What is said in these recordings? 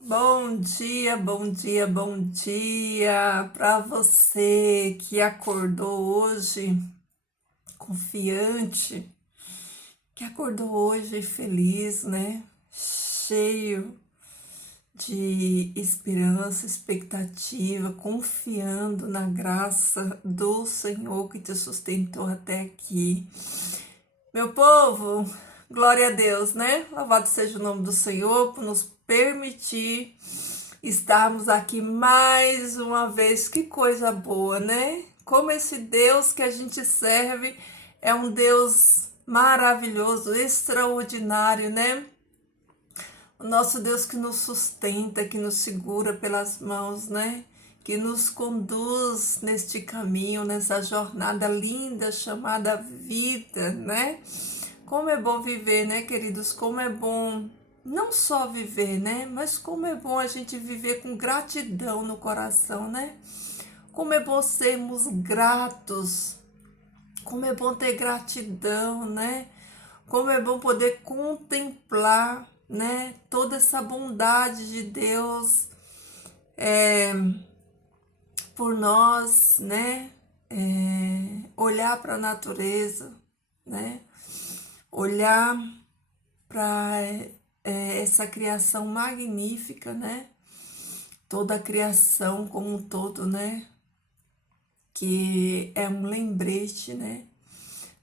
Bom dia, bom dia, bom dia para você que acordou hoje confiante, que acordou hoje feliz, né? Cheio de esperança, expectativa, confiando na graça do Senhor que te sustentou até aqui. Meu povo, glória a Deus, né? Louvado seja o nome do Senhor por nos permitir estarmos aqui mais uma vez. Que coisa boa, né? Como esse Deus que a gente serve é um Deus maravilhoso, extraordinário, né? O nosso Deus que nos sustenta, que nos segura pelas mãos, né? Que nos conduz neste caminho, nessa jornada linda chamada vida, né? Como é bom viver, né, queridos? Como é bom não só viver, né? Mas como é bom a gente viver com gratidão no coração, né? Como é bom sermos gratos. Como é bom ter gratidão, né? Como é bom poder contemplar, né? Toda essa bondade de Deus por nós, né? Olhar para a natureza, né? Olhar para essa criação magnífica, né? Toda a criação como um todo, né? Que é um lembrete, né?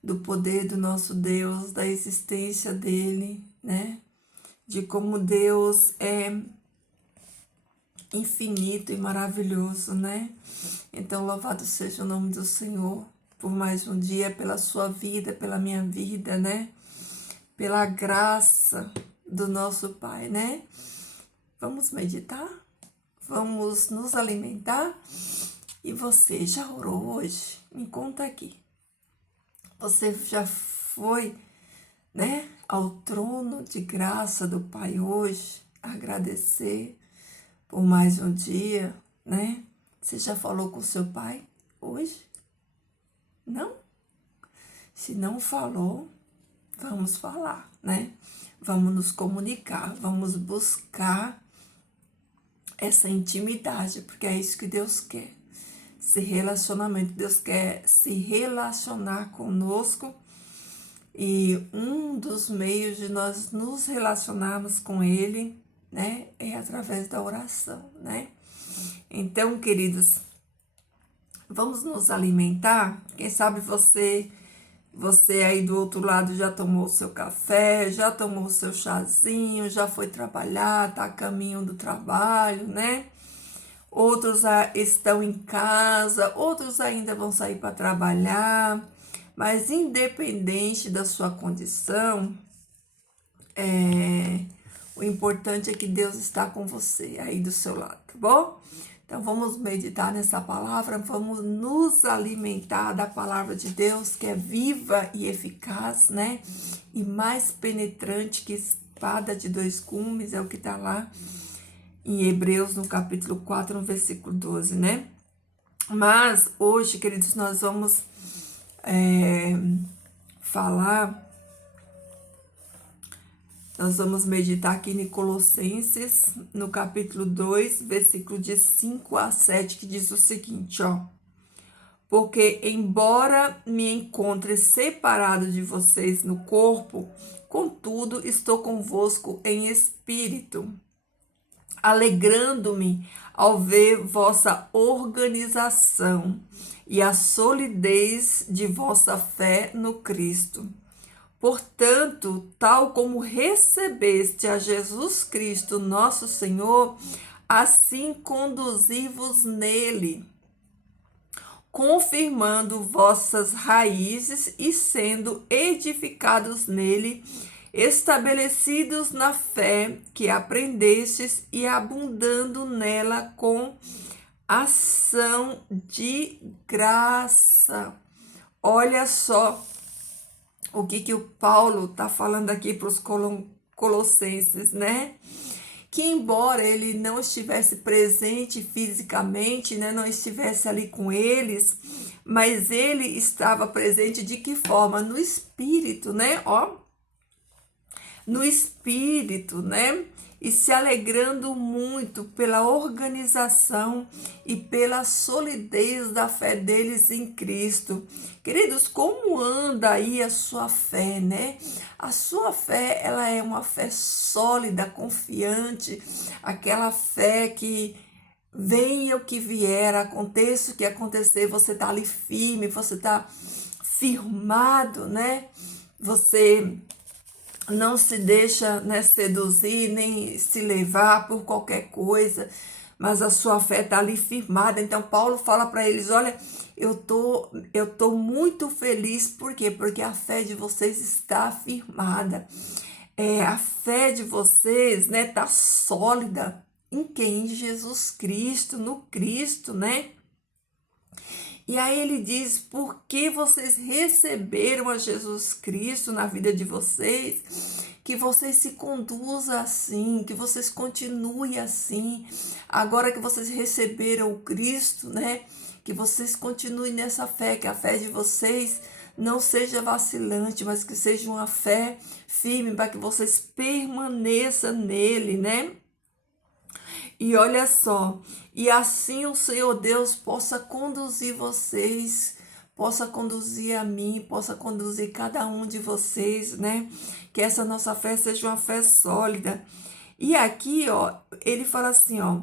Do poder do nosso Deus, da existência dele, né? De como Deus é infinito e maravilhoso, né? Então, louvado seja o nome do Senhor por mais um dia, pela sua vida, pela minha vida, né? Pela graça do nosso Pai, né? Vamos meditar? Vamos nos alimentar? E você já orou hoje? Me conta aqui. Você já foi, né, ao trono de graça do Pai hoje, agradecer por mais um dia, né? Você já falou com o seu Pai hoje? Não? Se não falou, vamos falar, né? Vamos nos comunicar, vamos buscar essa intimidade, porque é isso que Deus quer. Esse relacionamento, Deus quer se relacionar conosco e um dos meios de nós nos relacionarmos com Ele, né, é através da oração, né? Então, queridos, vamos nos alimentar. Quem sabe você aí do outro lado já tomou o seu café, já tomou o seu chazinho, já foi trabalhar, tá a caminho do trabalho, né? Outros estão em casa, outros ainda vão sair para trabalhar, mas independente da sua condição, o importante é que Deus está com você aí do seu lado, tá bom? Então vamos meditar nessa palavra, vamos nos alimentar da palavra de Deus, que é viva e eficaz, né? E mais penetrante que espada de dois gumes, é o que está lá em Hebreus, no capítulo 4, no versículo 12, né? Mas hoje, queridos, nós vamos nós vamos meditar aqui em Colossenses, no capítulo 2, versículo de 5 a 7, que diz o seguinte, ó. Porque, embora me encontre separado de vocês no corpo, contudo, estou convosco em espírito, alegrando-me ao ver vossa organização e a solidez de vossa fé no Cristo. Portanto, tal como recebeste a Jesus Cristo, nosso Senhor, assim conduzi-vos nele, confirmando vossas raízes e sendo edificados nele, estabelecidos na fé que aprendestes e abundando nela com ação de graça. Olha só o que o Paulo está falando aqui para os colossenses, né? Que embora ele não estivesse presente fisicamente, né, não estivesse ali com eles, mas ele estava presente de que forma? No espírito, né? Ó, no espírito, né? e se alegrando muito pela organização e pela solidez da fé deles em Cristo. Queridos, como anda aí a sua fé, né? A sua fé, ela é uma fé sólida, confiante, aquela fé que venha o que vier, aconteça o que acontecer, você está ali firme, você está firmado, né? Você não se deixa, né, seduzir, nem se levar por qualquer coisa, mas a sua fé está ali firmada. Então Paulo fala para eles, olha, eu tô muito feliz, por quê? Porque a fé de vocês está firmada. A fé de vocês, né, tá sólida em quem? Em Jesus Cristo, no Cristo, né? E aí ele diz, porque vocês receberam a Jesus Cristo na vida de vocês, que vocês se conduzam assim, que vocês continuem assim. Agora que vocês receberam o Cristo, né? Que vocês continuem nessa fé, que a fé de vocês não seja vacilante, mas que seja uma fé firme, para que vocês permaneçam nele, né? E olha só, e assim o Senhor Deus possa conduzir vocês, possa conduzir a mim, possa conduzir cada um de vocês, né? Que essa nossa fé seja uma fé sólida. E aqui, ó, ele fala assim, ó,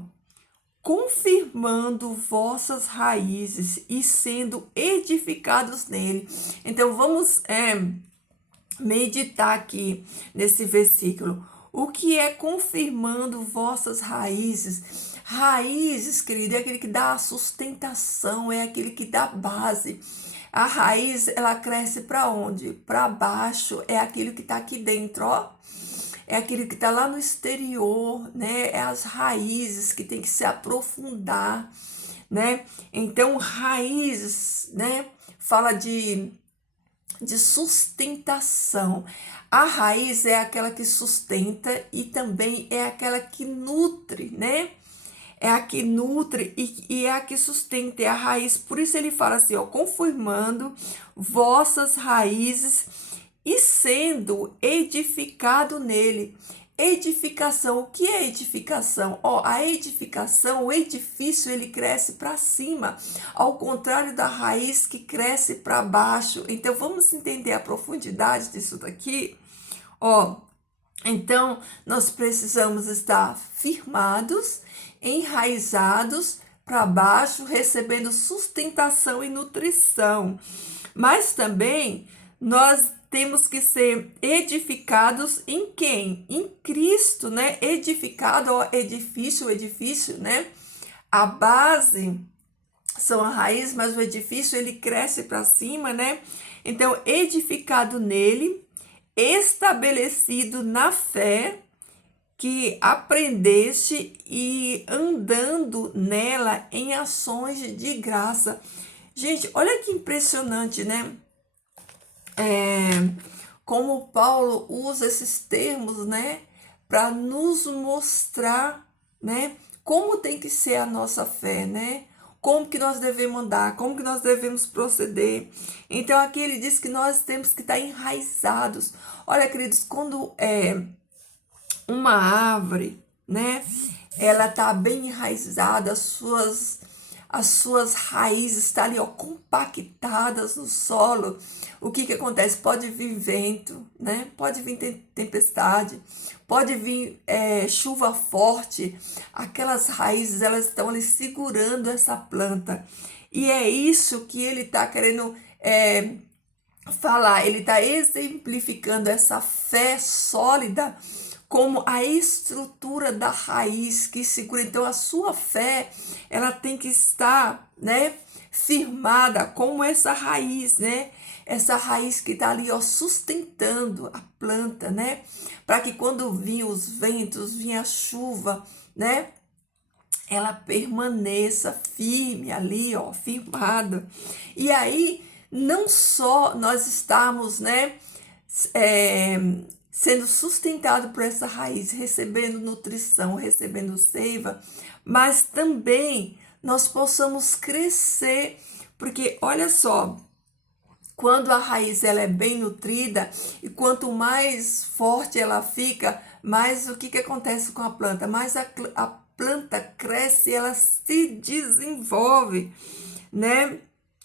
confirmando vossas raízes e sendo edificados nele. Então vamos meditar aqui nesse versículo. O que é confirmando vossas raízes? Raízes, querido, é aquele que dá a sustentação, é aquele que dá base. A raiz, ela cresce para onde? Para baixo, é aquilo que está aqui dentro, ó. É aquilo que está lá no exterior, né? É as raízes que tem que se aprofundar, né? Então, raízes, né? Fala de sustentação. A raiz é aquela que sustenta e também é aquela que nutre, né? É a que nutre e é a que sustenta, é a raiz. Por isso ele fala assim, ó, confirmando vossas raízes e sendo edificado nele. Edificação, o que é edificação? Ó, a edificação, o edifício, ele cresce para cima, ao contrário da raiz que cresce para baixo. Então, vamos entender a profundidade disso daqui? Ó, então, nós precisamos estar firmados, enraizados para baixo, recebendo sustentação e nutrição. Mas também nós temos que ser edificados em quem? Em Cristo, né? Edificado, ó, edifício, né? A base são a raiz, mas o edifício ele cresce para cima, né? Então, edificado nele, estabelecido na fé que aprendeste e andando nela em ações de graça. Gente, olha que impressionante, né? Como Paulo usa esses termos, né, para nos mostrar, né, como tem que ser a nossa fé, né, como que nós devemos andar, como que nós devemos proceder. Então aqui ele diz que nós temos que estar enraizados. Olha, queridos, quando uma árvore, né, ela está bem enraizada, as suas raízes estão ali, ó, compactadas no solo. O que acontece? Pode vir vento, né? Pode vir tempestade, pode vir chuva forte. Aquelas raízes, elas estão ali segurando essa planta. E é isso que ele está querendo falar. Ele está exemplificando essa fé sólida como a estrutura da raiz que segura. Então, a sua fé, ela tem que estar, né, firmada como essa raiz, né? Essa raiz que está ali, ó, sustentando a planta, né? Para que quando vinha os ventos, vinha a chuva, né? Ela permaneça firme ali, ó, firmada. E aí, não só nós estamos, né, sendo sustentado por essa raiz, recebendo nutrição, recebendo seiva, mas também nós possamos crescer, porque olha só, quando a raiz ela é bem nutrida e quanto mais forte ela fica, mais o que acontece com a planta? Mais a planta cresce, ela se desenvolve, né?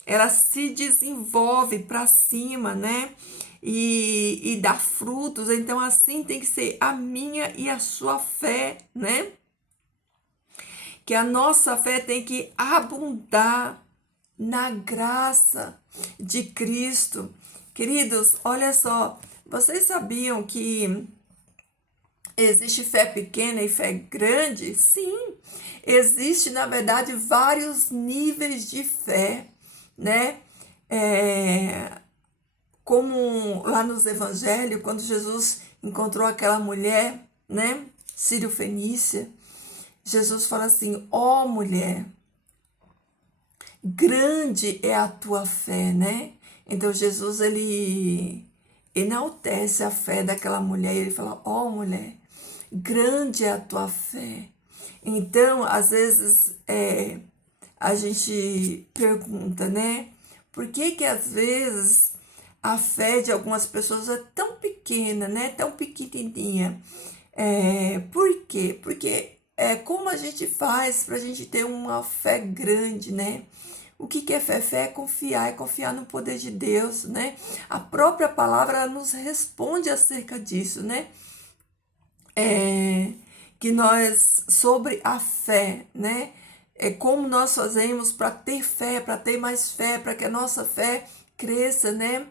Ela se desenvolve para cima, né? E dá frutos. Então, assim tem que ser a minha e a sua fé, né? Que a nossa fé tem que abundar na graça de Cristo. Queridos, olha só, vocês sabiam que existe fé pequena e fé grande? Sim, existe, na verdade, vários níveis de fé, né? Como lá nos evangelhos, quando Jesus encontrou aquela mulher, né? Sírio-fenícia, Jesus fala assim: ó mulher, grande é a tua fé, né? Então Jesus, ele enaltece a fé daquela mulher e ele fala: ó mulher, grande é a tua fé. Então, às vezes, a gente pergunta, né? Por que que às vezes a fé de algumas pessoas é tão pequena, né? Tão pequenininha. Por quê? Porque como a gente faz para a gente ter uma fé grande, né? O que é fé? Fé é confiar no poder de Deus, né? A própria palavra ela nos responde acerca disso, né? Que nós, sobre a fé, né? Como nós fazemos para ter fé, para ter mais fé, para que a nossa fé cresça, né?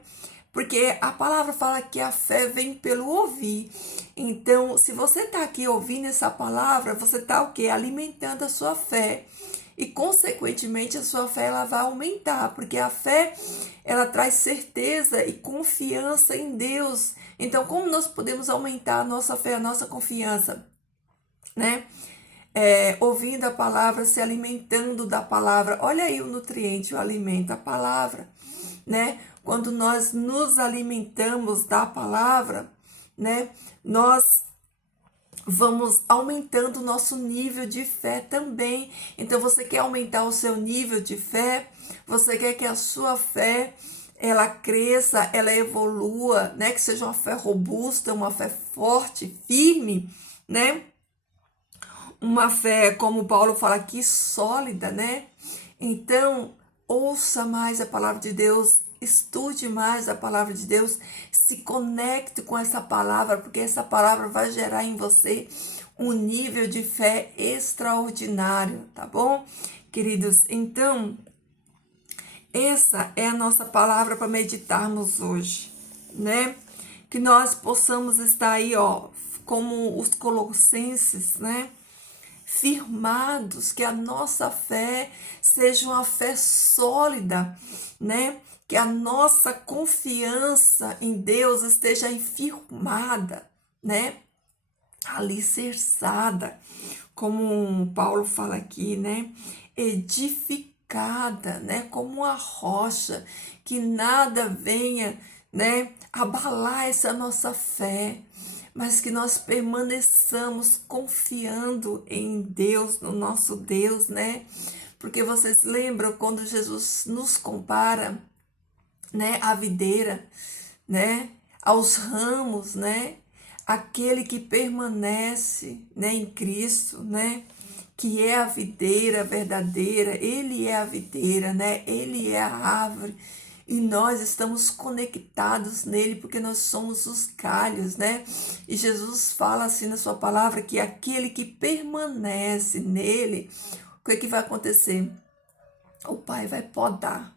Porque a palavra fala que a fé vem pelo ouvir. Então, se você está aqui ouvindo essa palavra, você está o quê? Alimentando a sua fé. E, consequentemente, a sua fé ela vai aumentar, porque a fé ela traz certeza e confiança em Deus. Então, como nós podemos aumentar a nossa fé, a nossa confiança, né? Ouvindo a palavra, se alimentando da palavra. Olha aí o nutriente, o alimento, a palavra, né? Quando nós nos alimentamos da palavra, né? Nós vamos aumentando o nosso nível de fé também. Então, você quer aumentar o seu nível de fé? Você quer que a sua fé ela cresça, ela evolua, né? Que seja uma fé robusta, uma fé forte, firme, né? Uma fé, como Paulo fala aqui, sólida, né? Então, ouça mais a palavra de Deus, estude mais a palavra de Deus, se conecte com essa palavra, porque essa palavra vai gerar em você um nível de fé extraordinário, tá bom? Queridos, então, essa é a nossa palavra para meditarmos hoje, né? Que nós possamos estar aí, ó, como os colossenses, né? Firmados, que a nossa fé seja uma fé sólida, né? Que a nossa confiança em Deus esteja firmada, né? Alicerçada, como Paulo fala aqui, né? Edificada, né? Como uma rocha, que nada venha, né? Abalar essa nossa fé, mas que nós permaneçamos confiando em Deus, no nosso Deus, né? Porque vocês lembram quando Jesus nos compara, né, à videira, né, aos ramos, né? Aquele que permanece, né, em Cristo, né? Que é a videira verdadeira, ele é a videira, né? Ele é a árvore. E nós estamos conectados nele porque nós somos os galhos, né? E Jesus fala assim na sua palavra que aquele que permanece nele, o que é que vai acontecer? O Pai vai podar,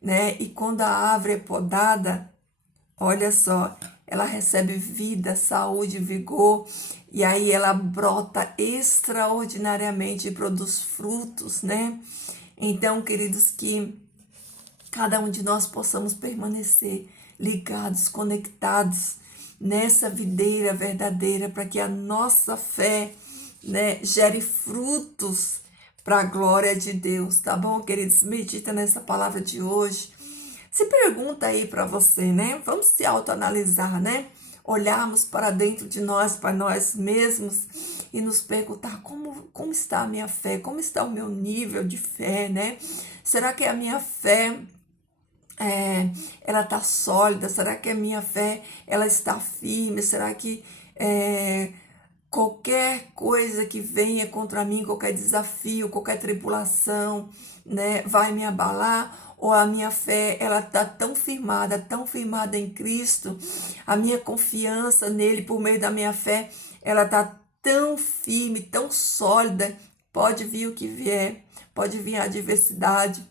né? E quando a árvore é podada, olha só, ela recebe vida, saúde, vigor, e aí ela brota extraordinariamente e produz frutos, né? Então, queridos, que cada um de nós possamos permanecer ligados, conectados nessa videira verdadeira, para que a nossa fé, né, gere frutos para a glória de Deus, tá bom, queridos? Medita nessa palavra de hoje. Se pergunta aí para você, né? Vamos se autoanalisar, né? Olharmos para dentro de nós, para nós mesmos e nos perguntar como está a minha fé, como está o meu nível de fé, né? Será que a minha fé ela está sólida? Será que a minha fé ela está firme? Será que Qualquer coisa que venha contra mim, qualquer desafio, qualquer tribulação, né, vai me abalar, ou a minha fé, ela está tão firmada em Cristo, a minha confiança nele por meio da minha fé, ela está tão firme, tão sólida, pode vir o que vier, pode vir a adversidade,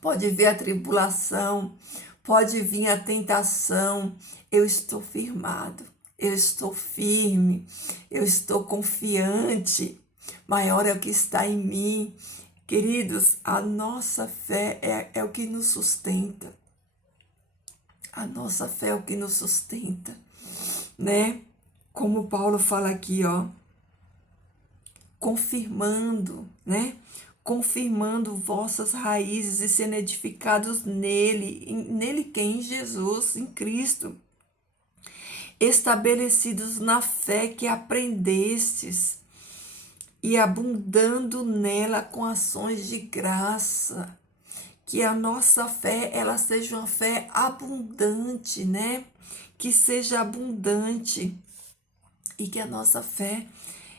pode vir a tribulação, pode vir a tentação, eu estou firmado, eu estou firme, eu estou confiante, maior é o que está em mim. Queridos, a nossa fé é o que nos sustenta. A nossa fé é o que nos sustenta, né? Como Paulo fala aqui, ó, confirmando, né? Confirmando vossas raízes e sendo edificados nele. Nele quem? Em Jesus, em Cristo. Estabelecidos na fé que aprendestes e abundando nela com ações de graça. Que a nossa fé, ela seja uma fé abundante, né? Que seja abundante e que a nossa fé,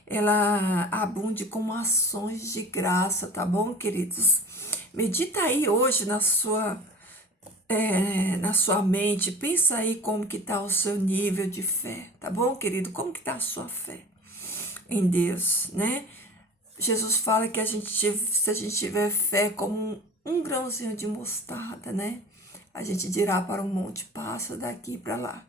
ela abunde com ações de graça, tá bom, queridos? Medita aí hoje na sua mente, pensa aí como que está o seu nível de fé, tá bom, querido? Como que está a sua fé em Deus, né? Jesus fala que se a gente tiver fé como um grãozinho de mostarda, né? A gente dirá para o monte, passa daqui para lá,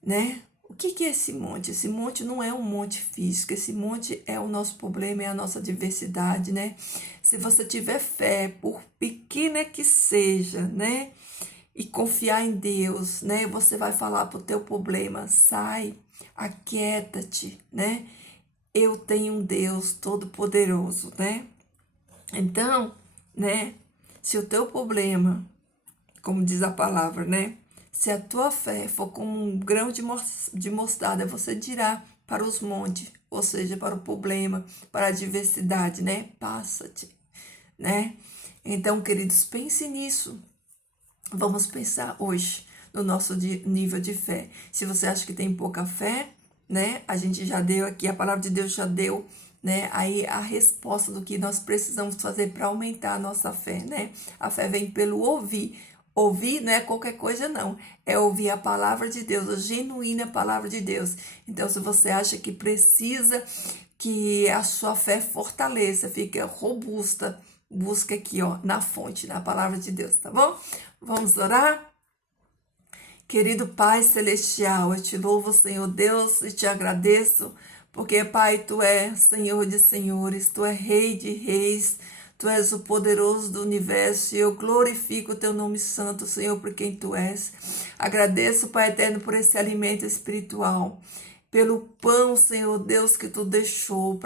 né? O que é esse monte? Esse monte não é um monte físico, esse monte é o nosso problema, é a nossa diversidade, né? Se você tiver fé, por pequena que seja, né? E confiar em Deus, né? Você vai falar para o teu problema, sai, aquieta-te, né? Eu tenho um Deus todo-poderoso, né? Então, né? Se o teu problema, como diz a palavra, né? Se a tua fé for como um grão de mostarda, você dirá para os montes, ou seja, para o problema, para a adversidade, né? Passa-te, né? Então, queridos, pense nisso. Vamos pensar hoje no nosso nível de fé. Se você acha que tem pouca fé, né? A gente já deu aqui, a palavra de Deus já deu, né? Aí a resposta do que nós precisamos fazer para aumentar a nossa fé, né? A fé vem pelo ouvir. Ouvir não é qualquer coisa, não. É ouvir a palavra de Deus, a genuína palavra de Deus. Então, se você acha que precisa que a sua fé fortaleça, fique robusta, busca aqui, ó, na fonte, na palavra de Deus, tá bom? Vamos orar? Querido Pai Celestial, eu te louvo, Senhor Deus, e te agradeço, porque, Pai, Tu és Senhor de senhores, Tu és Rei de reis, Tu és o poderoso do universo, e eu glorifico o Teu nome santo, Senhor, por quem Tu és. Agradeço, Pai eterno, por esse alimento espiritual, pelo pão, Senhor Deus, que Tu deixou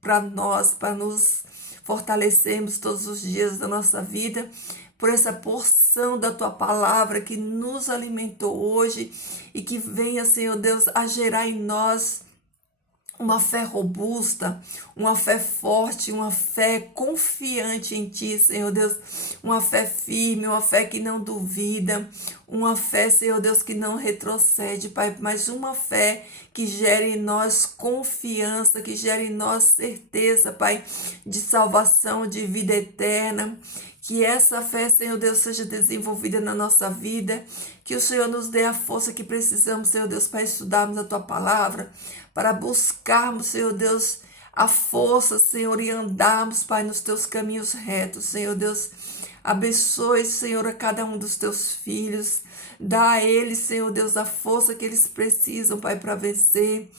para nós, para nos fortalecermos todos os dias da nossa vida, por essa porção da Tua palavra que nos alimentou hoje e que venha, Senhor Deus, a gerar em nós uma fé robusta, uma fé forte, uma fé confiante em Ti, Senhor Deus, uma fé firme, uma fé que não duvida, uma fé, Senhor Deus, que não retrocede, Pai, mas uma fé que gere em nós confiança, que gere em nós certeza, Pai, de salvação, de vida eterna. Que essa fé, Senhor Deus, seja desenvolvida na nossa vida, que o Senhor nos dê a força que precisamos, Senhor Deus, para estudarmos a Tua palavra, para buscarmos, Senhor Deus, a força, Senhor, e andarmos, Pai, nos Teus caminhos retos, Senhor Deus. Abençoe, Senhor, a cada um dos Teus filhos. Dá a eles, Senhor Deus, a força que eles precisam, Pai, para vencer.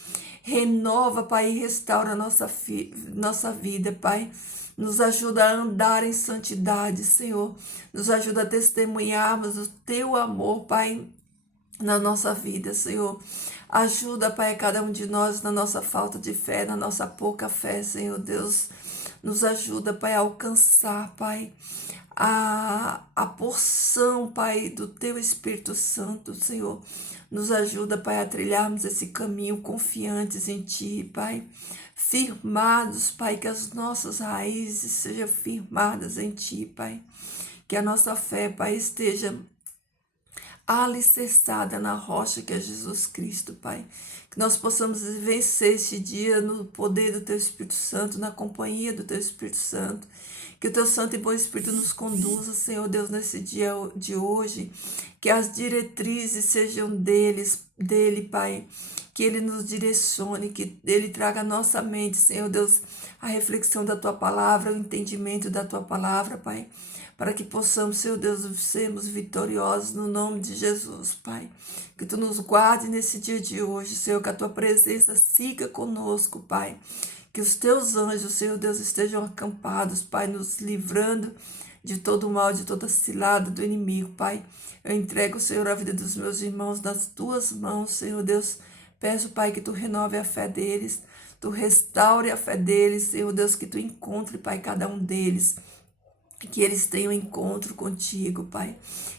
Renova, Pai, e restaura a nossa vida, Pai. Nos ajuda a andar em santidade, Senhor. Nos ajuda a testemunharmos o Teu amor, Pai, na nossa vida, Senhor. Ajuda, Pai, a cada um de nós na nossa falta de fé, na nossa pouca fé, Senhor Deus. Nos ajuda, Pai, a alcançar, Pai, a porção, Pai, do Teu Espírito Santo, Senhor. Nos ajuda, Pai, a trilharmos esse caminho confiantes em Ti, Pai. Firmados, Pai, que as nossas raízes sejam firmadas em Ti, Pai. Que a nossa fé, Pai, esteja alicerçada na rocha que é Jesus Cristo, Pai. que nós possamos vencer este dia no poder do Teu Espírito Santo, na companhia do Teu Espírito Santo. Que o Teu Santo e bom Espírito nos conduza, Senhor Deus, nesse dia de hoje. Que as diretrizes sejam dele, Pai. Que Ele nos direcione, que Ele traga à nossa mente, Senhor Deus, a reflexão da Tua palavra, o entendimento da Tua palavra, Pai. Para que possamos, Senhor Deus, sermos vitoriosos no nome de Jesus, Pai. Que Tu nos guarde nesse dia de hoje, Senhor, que a Tua presença siga conosco, Pai. Que os Teus anjos, Senhor Deus, estejam acampados, Pai, nos livrando de todo o mal, de toda cilada do inimigo, Pai. Eu entrego, Senhor, a vida dos meus irmãos nas Tuas mãos, Senhor Deus. Peço, Pai, que Tu renove a fé deles, Tu restaure a fé deles, Senhor Deus, que Tu encontre, Pai, cada um deles. Que eles tenham encontro contigo, Pai.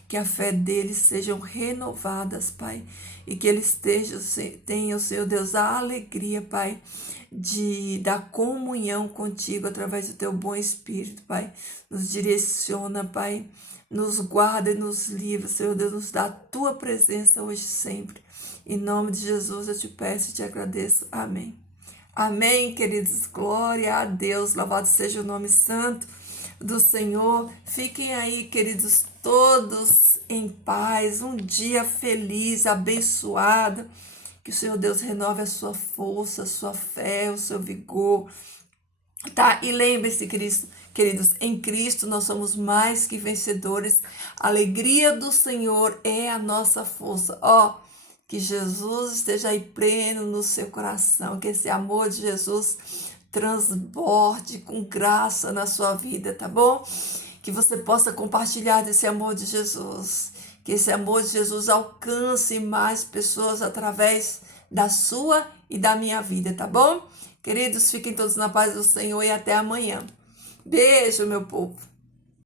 Que a fé deles sejam renovadas, Pai. E que eles tenham, Senhor Deus, a alegria, Pai, da comunhão contigo através do Teu bom Espírito, Pai. Nos direciona, Pai. Nos guarda e nos livra, Senhor Deus. Nos dá a Tua presença hoje e sempre. Em nome de Jesus eu te peço e te agradeço. Amém. Amém, queridos. Glória a Deus. Louvado seja o nome santo do Senhor. Fiquem aí, queridos, todos em paz, um dia feliz, abençoado, que o Senhor Deus renove a sua força, a sua fé, o seu vigor, tá? E lembre-se, queridos, em Cristo nós somos mais que vencedores, a alegria do Senhor é a nossa força, que Jesus esteja aí pleno no seu coração, que esse amor de Jesus transborde com graça na sua vida, tá bom? Que você possa compartilhar desse amor de Jesus. Que esse amor de Jesus alcance mais pessoas através da sua e da minha vida, tá bom? Queridos, fiquem todos na paz do Senhor e até amanhã. Beijo, meu povo.